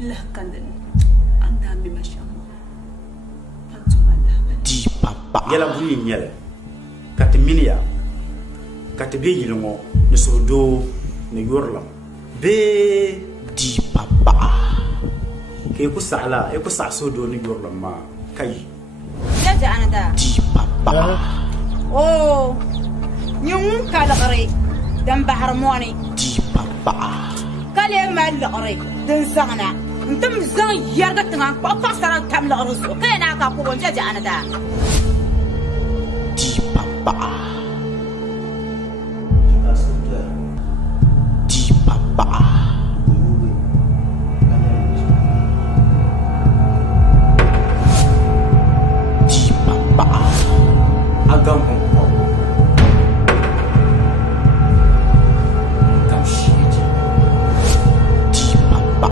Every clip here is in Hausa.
Lahkanden ang dami masyamo. Pantumala. Diyipa. Yala buri nyele. Kati minia. Kati be yilongo ne sodo ne yorlam. Be Diyipa. ke ku sala e ku sa sodo ne yorlam ma kai. Jaja anada. Diyipa. Oh. Nyung kala kare dan bahar moani. Diyipa. Kale mal kare dan sangna. Ntum zang yarga tanga pa sara tam la rusu. Kana ka ko jaja anada. Diyipa. Diyipa. Diyipa. Agam ko. Kam shiji. Diyipa.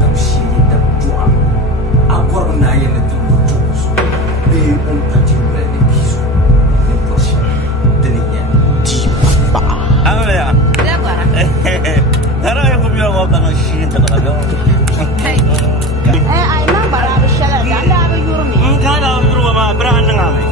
Kam shiji da tua. Agor na yele tumu chukusu. Be on tatimbre ne kisu. Ne poshi. Deniya. Diyipa. Amaya. Dagwara. Tara yo kubiyo ko kana shi ta kana. Ay ma bara bishala da ba yurmi. Kana ruwa ma bran ngame.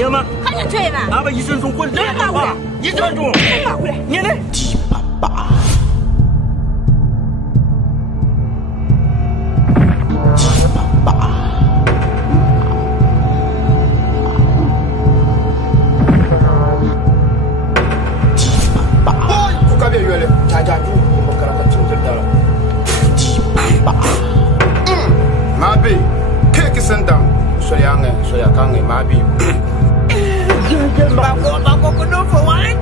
Nyama. Kanya twena. Aba yisun sun kun. Yisun sun. Nyene. Diyipa. Mabi, keke sendam, soyange, soyakange, mabi. Bako kuno for one.